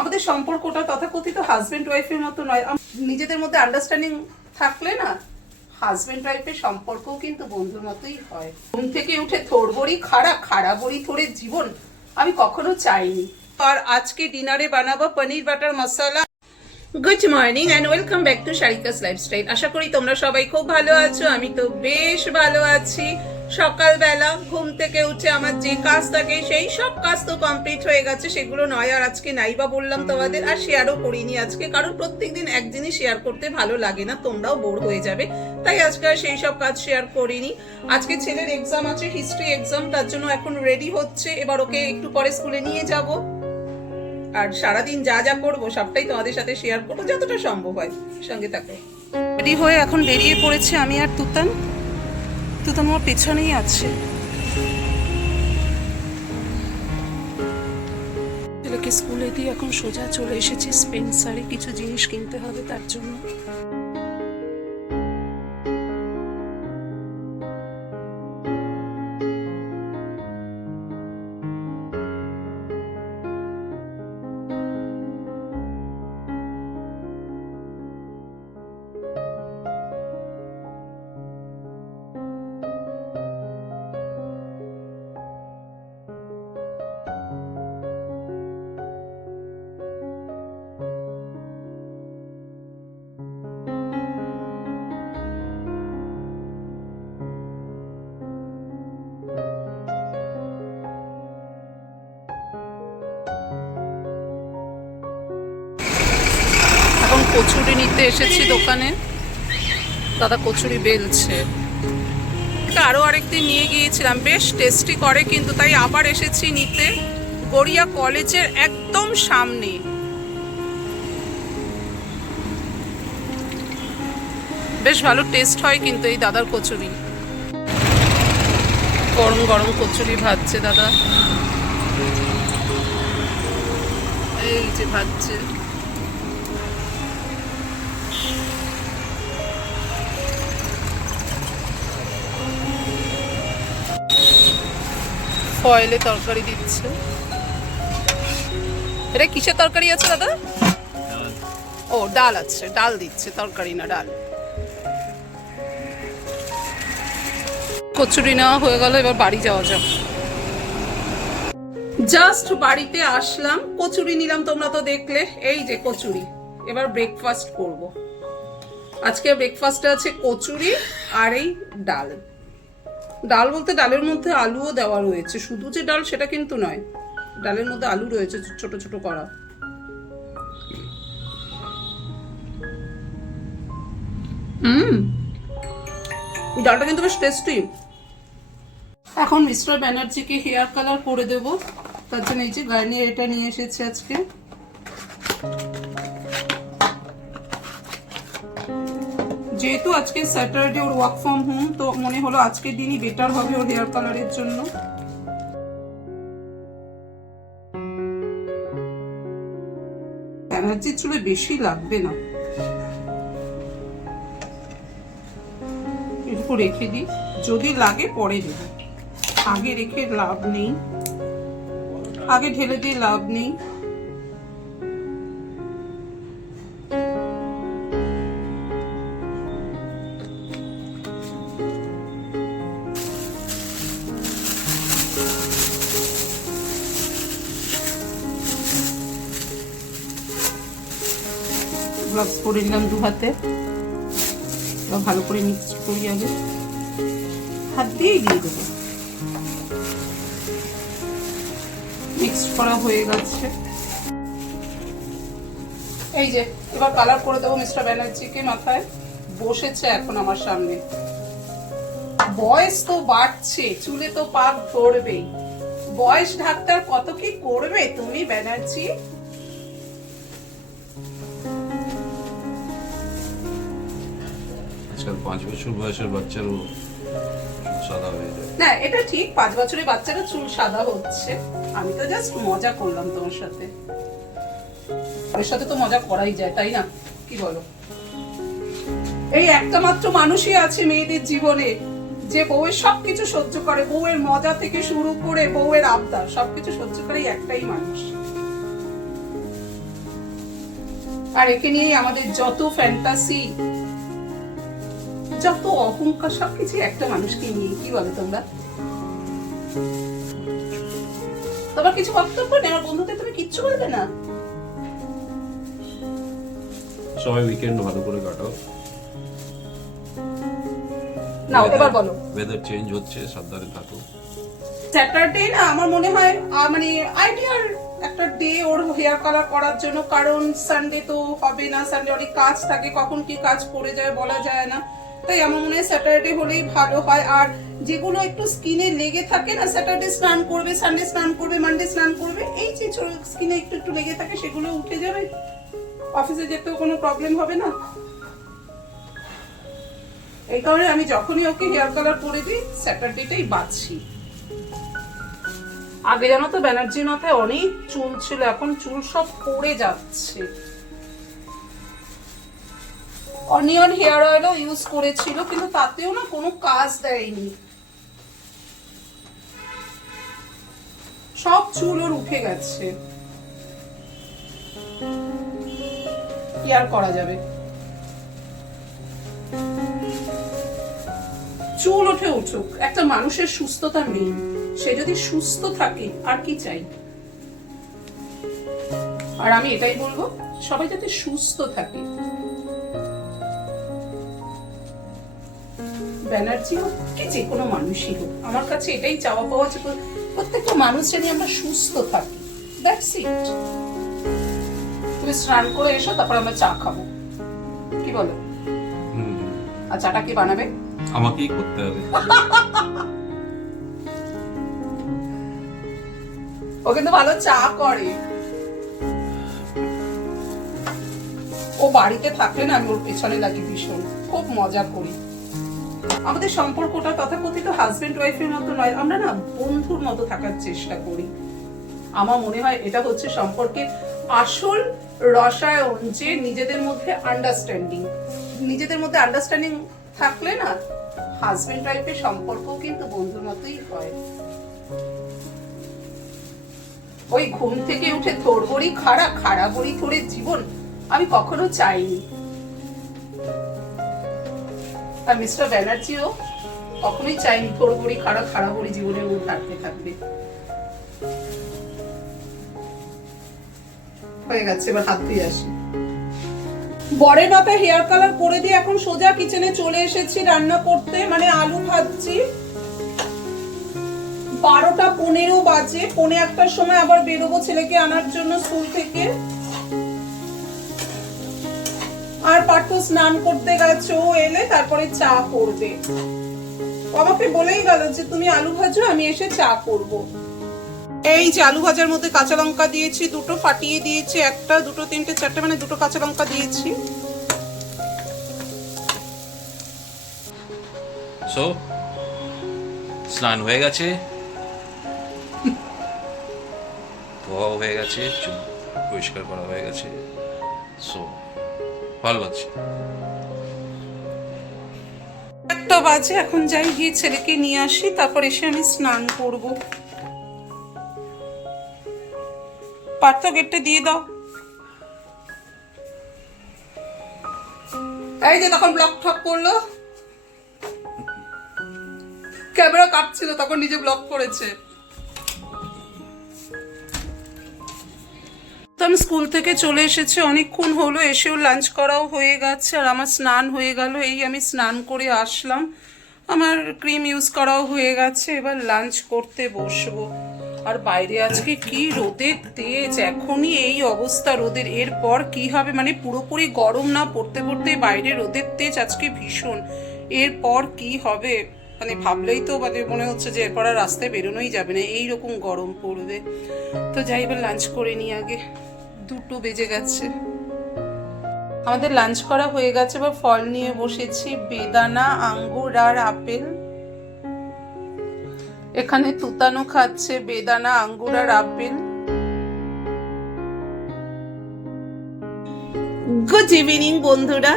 আমাদের সম্পর্কটা তথাকথিত হাজবেন্ড ওয়াইফের মতো নয়। নিজেদের মধ্যে আন্ডারস্ট্যান্ডিং থাকলে না হাজবেন্ড ওয়াইফের সম্পর্কও কিন্তু বন্ধুর মতোই হয়। ঘুম থেকে উঠে থোড় বড়ি খাড়া, খাড়া বড়ি থোড়ে জীবন আমি কখনো চাইনি। আর আজকে ডিনারে বানাবো paneer butter masala. Good morning and welcome back to Sharika's lifestyle. আশা করি তোমরা সবাই খুব ভালো আছো। আমি তো বেশ ভালো আছি। সকালবেলা ঘুম থেকে উঠে আমার যে কাজ থাকে সেই সব কাজ তো কমপ্লিট হয়ে গেছে, সেগুলো নয় আর আজকে নাইবা বললাম তোমাদের, আর শেয়ারও করিনি আজকে, কারণ প্রত্যেকদিন এক জিনিস শেয়ার করতে ভালো লাগে না, তোমরাও বোর হয়ে যাবে, তাই আজকে আর সেই সব কাজ শেয়ার করিনি। আজকে ছেলের এক্সাম আছে, হিস্ট্রি এক্সাম, তার জন্য এখন রেডি হচ্ছে। এবার ওকে একটু পরে স্কুলে নিয়ে যাব, আর সারাদিন যা যা করবো সবটাই তোমাদের সাথে শেয়ার করবো যতটা সম্ভব হয়। সঙ্গে থাকো। রেডি হয়ে এখন বেরিয়ে পড়েছে আমি আর তুতান। তুতান আমার পেছনেই আছে। ছেলেকে স্কুলে দিয়ে এখন সোজা চলে এসেছি স্পেন্সারে, কিছু জিনিস কিনতে হবে তার জন্য। এখন কচুরি নিতে এসেছি দোকানে, দাদা কচুরি বেলছে। আরো আরেকদিন নিয়ে গিয়েছিলাম, বেশ টেস্টি করে কিন্তু, তাই আবার এসেছি নিতে। গড়িয়া কলেজের একদম সামনে। বেশ ভালো টেস্ট হয় কিন্তু এই দাদার কচুরি। গরম গরম কচুরি ভাজছে দাদা, এই যে ভাজছে। ফয়েলে তরকারি দিচ্ছে। এটা কিসের তরকারি আছে দাদা? ও ডাল আছে, ডাল দিচ্ছে, তরকারি না ডাল। কচুরি নেওয়া হয়ে গেল, এবার বাড়ি যাওয়া যাক। জাস্ট বাড়িতে আসলাম, কচুরি নিলাম, তোমরা তো দেখলে। এই যে কচুরি, এবার ব্রেকফাস্ট করব। আজকে ব্রেকফাস্টে আছে কচুরি আর এই ডাল। ডাল বলতে ডালের মধ্যে আলুও দেওয়া রয়েছে, শুধু যে ডাল সেটা কিন্তু নয়, ডালের মধ্যে আলু রয়েছে ছোট ছোট করা। ডালটা কিন্তু বেশ টেস্টি। এখন মিস্টার ব্যানার্জিকে হেয়ার কালার করে দেব, তার জন্য এই যে গার্নিয়ার এটা নিয়ে এসেছে আজকে। যেহেতু আজকে Saturday, or work from home, তো মনে হলো আজকের দিনই বেটার হবে ওর হেয়ার কালারের জন্য। ব্যানার্জির চুলে বেশি লাগবে না, একটু রেখে দিই, যদি লাগে পরে দেব, আগে রেখে লাভ নেই, আগে ঢেলে দিয়ে লাভ নেই। গ্লাভস পরে নিলাম দু হাতে, ভালো করে মিক্স করি, আগে হাত দিয়েই দিয়ে দেবো। মিক্স করা হয়ে গেছে। এই যে এবার কালার করে দেবো মিস্টার ব্যানার্জিকে। মাথায় বসেছে এখন আমার সামনে। বয়স তো বাড়ছে, চুলে তো পাক ধরবেই। বয়স ডাক্তার কত কি করবে তুমি ব্যানার্জি? আজকাল 5 বছর বয়সের বাচ্চারও সাদা হয়ে যায়। না এটা ঠিক, 5 বছরের বাচ্চারা চুল সাদা হচ্ছে। আমি তো জাস্ট মজা করলাম তোমার সাথে, ওর সাথে তো মজা করাই যায়, তাই না? কি বলো? এই একটা মাত্র মানুষই আছে মেয়েদের জীবনে যে বউয়ের সবকিছু সহ্য করে, বউয়ের মজা থেকে শুরু করে বউয়ের আবদার সবকিছু সহ্য করে, একটাই মানুষ। আর একে নিয়েই আমাদের যত ফ্যান্টাসি, যত অহংকার, সবকিছু একটা মানুষকে নিয়ে। কি বলে তোমরা? তোমার কিছু বক্তব্য নেই? আমার বন্ধুদের তুমি কিচ্ছু বলবে না? সবাই উইকেন্ড ভালো করে কাটাও। না, এবার বলো। ওয়েদার চেঞ্জ হচ্ছে, সাবধানে থাকো। স্যাটারডে না আমার মনে হয় মানে আইডিয়াল একটা ডে ওর হেয়ার কালার করার জন্য, কারণ সানডে তো হবে না, সানডে অনেক কাজ থাকে, কখন কি কাজ পড়ে যায় বলা যায় না। তাই আমার মনে হয় স্যাটারডে হলেই ভালো হয়। আর যেগুলো একটু স্কিনে লেগে থাকে না, স্যাটারডে স্নান করবে, সানডে স্নান করবে, মানডে স্নান করবে, এই যে স্কিনে একটু একটু লেগে থাকে সেগুলো উঠে যাবে, অফিসে যেতেও কোনো প্রবলেম হবে না। এই কারণে আমি যখনই ওকে হেয়ার কালার করে দিই স্যাটারডেটাই বাছি। আগে জানো তো ব্যানার্জির মাথায় অনেক চুল ছিল, এখন চুল সব পড়ে যাচ্ছে। অনিয়ন হেয়ার অয়েলও ইউজ করেছিল, কিন্তু তাতেও না কোনো কাজ দেয়নি, সব চুল ওর উঠে গেছে। কি আর করা যাবে, চুল ওঠে উঠুক, একটা মানুষের সুস্থতা মেইন। সে যদি সুস্থ থাকে আর কি চাই। আর আমি এটাই বলবো, সবাই যাতে সুস্থ থাকে। ব্যানার্জি হোক কি যে কোনো মানুষই হোক, আমার কাছে এটাই চাওয়া পাওয়া যে প্রত্যেকটা মানুষ যেন আমরা সুস্থ থাকি। That's it. তুমি স্নান করে এসো, তারপর আমরা চা খাবো। কি বলো? আর চাটা কি বানাবে? আমাকেই করতে হবে। ও কিন্তু ভালো চা করে। ও বাড়িতে থাকলে না আমি ওর পেছনে লাগি ভীষণ, খুব মজা করি। আমাদের সম্পর্কটা তথাকথিত হাজবেন্ড ওয়াইফের মতো নয়, আমরা না বন্ধুর মতো থাকার চেষ্টা করি। আমার মনে হয় এটা হচ্ছে সম্পর্কের আসল রসায়ন, যে নিজেদের মধ্যে আন্ডারস্ট্যান্ডিং। নিজেদের মধ্যে আন্ডারস্ট্যান্ডিং থাকলে না হাজবেন্ড ওয়াইফের সম্পর্কও কিন্তু বন্ধুর মতোই হয়। ওই ঘুম থেকে উঠে তোর বড়ি খাড়া, খাড়া বড়ি তোরে জীবন আমি কখনো চাইনি। আর মিস্টার ব্যানার্জিও কখনোই চাইনি তোর বড়ি খাড়া, খাড়া বড়ি জীবনের মধ্যে থাকতে থাকবে। হয়ে গেছে, এবার হাত ধুয়ে আসি। বরের মাথায় হেয়ার কালার করে দিয়ে এখন সোজা কিচেনে চলে এসেছি রান্না করতে, মানে আলু ভাজছি। 12টা 15 বাজে, 1:45টার সময় আবার বেরোবো ছেলেকে আনার জন্য স্কুল থেকে। আর পার্থ স্নান করতে গেছে, ও এলে তারপরে চা করবে। আমাকে বলেই গেল যে তুমি আলু ভাজো, আমি এসে চা করব। এই যে আলু ভাজার মধ্যে কাঁচা লঙ্কা দিয়েছি, দুটো ফাটিয়ে দিয়েছি, একটা দুটো তিনটে চারটে মানে দুটো কাঁচা লঙ্কা দিয়েছি। সো স্নান হয়ে গেছে, ধোয়াও হয়ে গেছে, চুল পরিষ্কার করা হয়ে গেছে। সো ভালো লাগছে। 1টা বাজে, এখন যাই গিয়ে ছেলেকে নিয়ে আসি, তারপর এসে আমি স্নান করব। পার্থ গেটটা দিয়ে দাও। এই যে তখন ব্লক ঠক করলো, ক্যামেরা কাটছিল তখন নিজে ব্লক করেছে। তো আমি স্কুল থেকে চলে এসেছি, অনেকক্ষণ হলো, এসেও লাঞ্চ করাও হয়ে গেছে, আর আমার স্নান হয়ে গেল। এই আমি স্নান করে আসলাম, আমার ক্রিম ইউজ করাও হয়ে গেছে, এবার লাঞ্চ করতে বসবো। আর বাইরে আজকে কি রোদের তেজ, এখনই এই অবস্থা রোদের, এরপর কি হবে মানে পুরোপুরি গরম না পড়তে পড়তে বাইরে রোদের তেজ আজকে ভীষণ, এরপর কি হবে মানে ভাবলেই তো মানে মনে হচ্ছে যে এরপর আর রাস্তায় বেরোনোই যাবে না, এইরকম গরম পড়বে। তো যাই এবার লাঞ্চ করে নিই আগে, 2 বেজে গেছে। আমাদের লাঞ্চ করা হয়ে গেছে, এবার ফল নিয়ে বসেছি, বেদানা, আঙ্গুর আর আপেল। এখানে তুতানো খাচ্ছে বেদানা, আঙ্গুর আর আপেল। গুড ইভিনিং বন্ধুরা,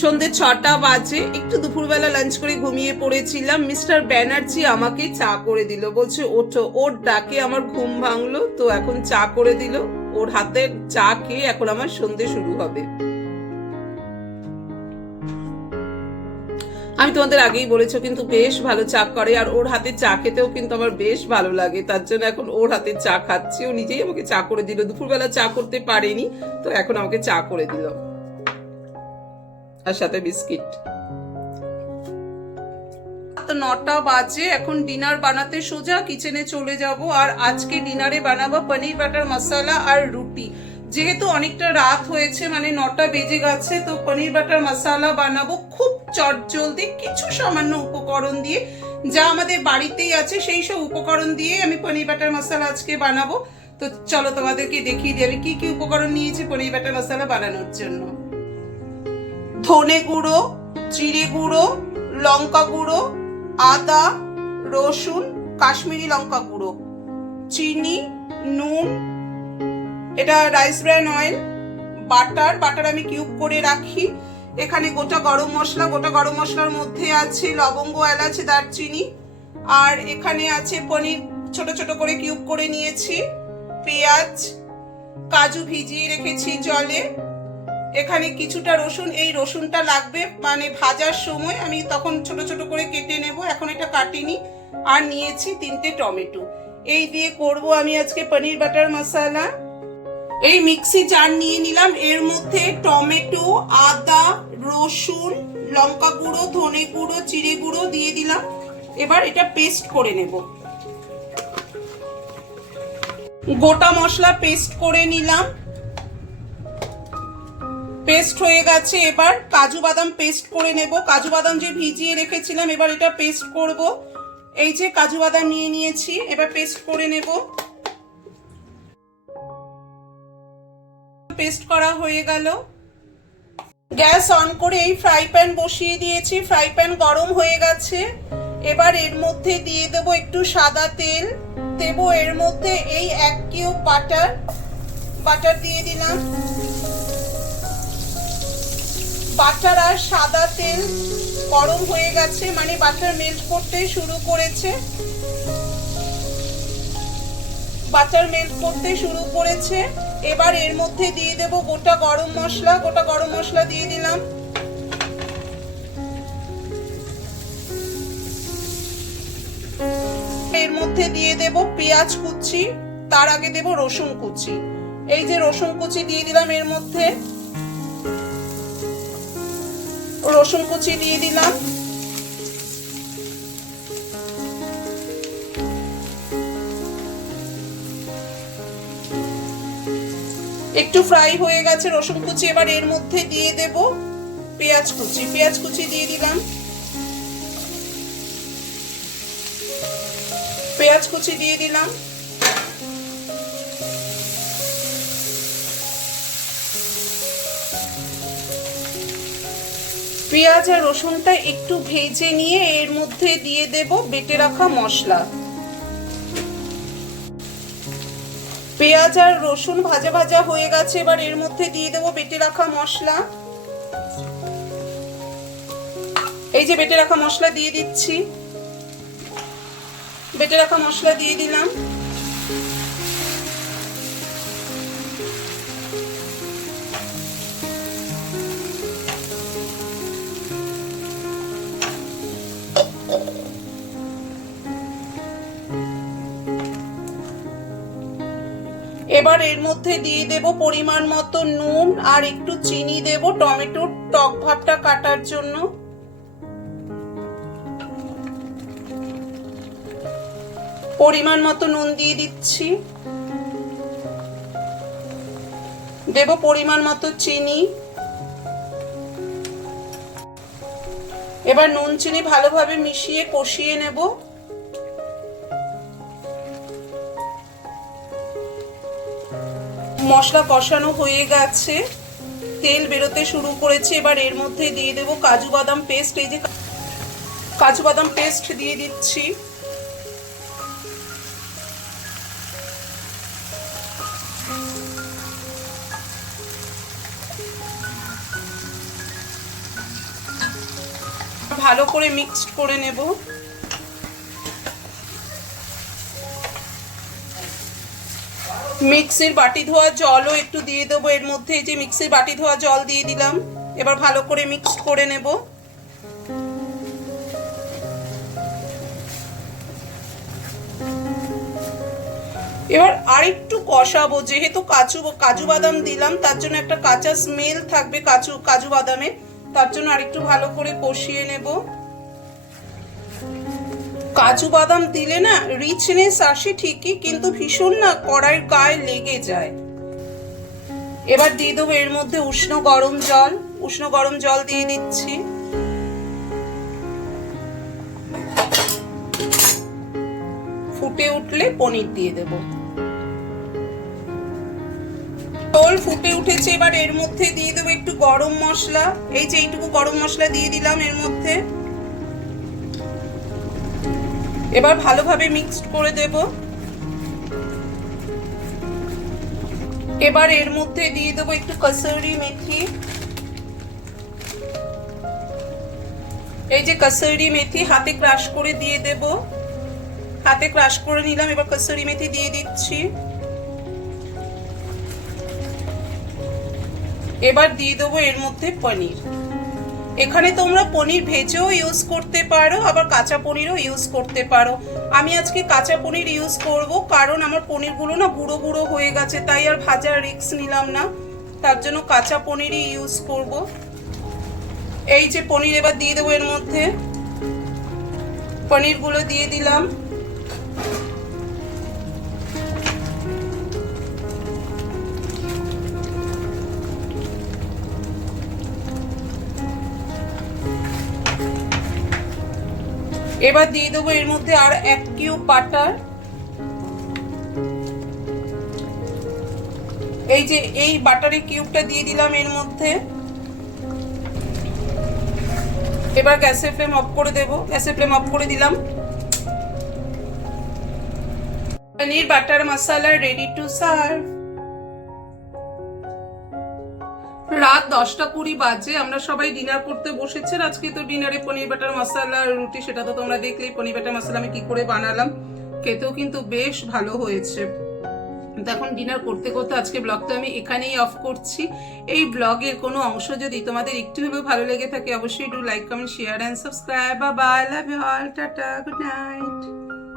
সন্ধ্যে 6টা বাজে, একটু দুপুরবেলা লাঞ্চ করে ঘুমিয়ে পড়েছিলাম। মিস্টার ব্যানার্জি আমাকে চা করে দিল, বলছে ওঠো, ওর ডাকে আমার ঘুম ভাঙলো, তো এখন চা করে দিল, ও ওর হাতের চা খেয়ে এখন আমার সন্ধে শুরু হবে। আমি তোমাদের আগেই বলেছি কিন্তু বেশ ভালো চা করে, আর ওর হাতে চা খেতেও কিন্তু আমার বেশ ভালো লাগে, তার জন্য এখন ওর হাতে চা খাচ্ছি। ও নিজেই আমাকে চা করে দিল, দুপুরবেলা চা করতে পারেনি তো এখন আমাকে চা করে দিল, আর সাথে বিস্কিট। 9টা বাজে, এখন ডিনার বানাতে সোজা কিচেনে চলে যাব। আর আজকে ডিনারে বানাবো পনির বাটার মশলা আর রুটি। যেহেতু অনেকটা রাত হয়েছে, মানে 9টা বেজে গেছে, তো পনির বাটার মশলা বানাবো খুব চটজলদি, কিছু সামান্য উপকরণ দিয়ে, যা আমাদের বাড়িতেই আছে সেই সব উপকরণ দিয়ে আমি পনির বাটার মশলা আজকে বানাবো। তো চলো তোমাদেরকে দেখিয়ে দিই আমি কি কি উপকরণ নিয়েছি পনির বাটার মশলা বানানোর জন্য। ধনে গুঁড়ো, জিরে গুঁড়ো, লঙ্কা গুঁড়ো, আদা, রসুন, কাশ্মীরি লঙ্কা গুঁড়ো, চিনি, নুন, এটা রাইস ব্র্যান অয়েল, বাটার আমি কিউব করে রাখি, এখানে গোটা গরম মশলা, গোটা গরম মশলার মধ্যে আছে লবঙ্গ, এলাচ, দারচিনি, আর এখানে আছে পনির ছোট ছোট করে কিউব করে নিয়েছি, পেঁয়াজ, কাজু ভিজিয়ে রেখেছি জলে, এখানে কিছুটা রসুন, এই রসুনটা লাগবে মানে ভাজার সময়, আমি তখন ছোট ছোট করে কেটে নেব, এখন এটা কাটিনি, আর নিয়েছি 3টে টমেটো। এই দিয়ে করব আমি আজকে পনির বাটার মশলা। এই মিক্সি জার নিয়ে নিলাম, এর মধ্যে টমেটো, আদা, রসুন, লঙ্কা গুঁড়ো, ধনে গুঁড়ো, জিরে গুঁড়ো দিয়ে দিলাম। এবার এটা পেস্ট করে নেব। গোটা মশলা পেস্ট করে নিলাম, পেস্ট হয়ে গেছে। এবার কাজু বাদাম পেস্ট করে নেব, কাজু বাদাম যে ভিজিয়ে রেখেছিলাম এবার এটা পেস্ট করব। এই যে কাজু বাদাম নিয়ে নিয়েছি, এবার পেস্ট করে নেব। পেস্ট করা হয়ে গেল। গ্যাস অন করে এই ফ্রাই প্যান বসিয়ে দিয়েছি, ফ্রাই প্যান গরম হয়ে গেছে। এবার এর মধ্যে দিয়ে দেব একটু সাদা তেল, দেব এর মধ্যে এই 1 কিউব বাটার দিয়ে দিলাম। বাটার আর সাদা তেল গরম হয়ে গেছে, মানে বাটার মেল্ট করতে শুরু করেছে, বাটার মেল্ট করতে শুরু করেছে। এবার এর মধ্যে দিয়ে দেব গোটা গরম মশলা দিয়ে দিলাম। এর মধ্যে দিয়ে দেব পেঁয়াজ কুচি, তার আগে দেব রসুন কুচি। এই যে রসুন কুচি দিয়ে দিলাম, এর মধ্যে রসুন কুচি দিয়ে দিলাম। একটু ফ্রাই হয়ে গেছে রসুন কুচি, এবার এর মধ্যে দিয়ে দেব পেঁয়াজ কুচি দিয়ে দিলাম। পেঁয়াজ কুচি দিয়ে দিলাম। পেঁয়াজ আর রসুনটা একটু ভেজে নিয়ে এর মধ্যে দিয়ে দেব বেটে রাখা মশলা। পেঁয়াজ আর রসুন ভাজা ভাজা হয়ে গেছে, এবার এর মধ্যে দিয়ে দেব বেটে রাখা মশলা। এই যে বেটে রাখা মশলা দিয়ে দিচ্ছি, বেটে রাখা মশলা দিয়ে দিলাম। এবার এর মধ্যে দিয়ে দেব পরিমাণ মতো নুন আর একটু চিনি দেব টমেটোর টক ভাবটা কাটার জন্য। পরিমাণ মতো নুন দিয়ে দিচ্ছি, দেব পরিমাণ মতো চিনি। এবার নুন চিনি ভালোভাবে মিশিয়ে কষিয়ে নেব। মশলা কষানো হয়ে গেছে, তেল বেরোতে শুরু করেছে। এবার এর মধ্যে দিয়ে দেব কাজু বাদাম পেস্ট। এই যে কাজু বাদাম পেস্ট দিয়ে দিচ্ছি। ভালো করে মিক্সড করে নেব। মিক্সির বাটি ধোয়া জলও একটু দিয়ে দেবো এর মধ্যে। এই যে মিক্সির বাটি ধোয়া জল দিয়ে দিলাম, এবার ভালো করে মিক্স করে নেব। এবার আরেকটু কষাবো, যেহেতু কাজু বাদাম দিলাম তার জন্য একটা কাঁচা স্মেল থাকবে কাজু বাদামে, তার জন্য আরেকটু ভালো করে কষিয়ে নেব। কাজু বাদাম দিলে না রিচনেস আসে ঠিকই, কিন্তু ভীষণ না কড়াইয়ের গায়ে লেগে যায়। এবার দিয়ে দেবো এর মধ্যে উষ্ণ গরম জল দিয়ে দিচ্ছি। ফুটে উঠলে পনির দিয়ে দেব। ঝোল ফুটে উঠেছে, এবার এর মধ্যে দিয়ে দেবো একটু গরম মশলা। এই যে এইটুকু গরম মশলা দিয়ে দিলাম এর মধ্যে। এবার ভালোভাবে মিক্সড করে দেব। এবার এর মধ্যে দিয়ে দেবো একটু কসুরি মেথি। এই যে কসুরি মেথি হাতে ক্রাশ করে দিয়ে দেব। হাতে ক্রাশ করে নিলাম, এবার কসুরি মেথি দিয়ে দিচ্ছি। এবার দিয়ে দেবো এর মধ্যে পনির। এখানে তোমরা পনির ভেজেও ইউজ করতে পারো, আবার কাঁচা পনিরও ইউজ করতে পারো। আমি আজকে কাঁচা পনির ইউজ করব, কারণ আমার পনিরগুলো না গুঁড়ো গুঁড়ো হয়ে গেছে, তাই আর ভাজার রিস্ক নিলাম না, তার জন্য কাঁচা পনিরই ইউজ করব। এই যে পনির এবার দিয়ে দেবো এর মধ্যে। পনিরগুলো দিয়ে দিলাম। এবার দিয়ে দেবো এর মধ্যে আর 1 কিউব বাটার। এই যে এই বাটারের কিউবটা দিয়ে দিলাম এর মধ্যে। এবার গ্যাসের ফ্লেম অফ করে দেব। গ্যাসের ফ্লেম অফ করে দিলাম। Paneer butter masala ready to serve. রাত 10:20 বাজে, আমরা সবাই ডিনার করতে বসেছি। আজকে তো ডিনারে পনির বাটার মশলা রুটি, সেটা তো তোমরা দেখলেই পনির বাটার মশলা আমি কি করে বানালাম। খেতেও কিন্তু বেশ ভালো হয়েছে। তো এখন ডিনার করতে করতে আজকে ব্লগটা আমি এখানেই অফ করছি। এই ব্লগের কোনো অংশ যদি তোমাদের একটু হলেও ভালো লেগে থাকে, অবশ্যই do like, comment, share and subscribe. Bye bye, love you all, tata, good night.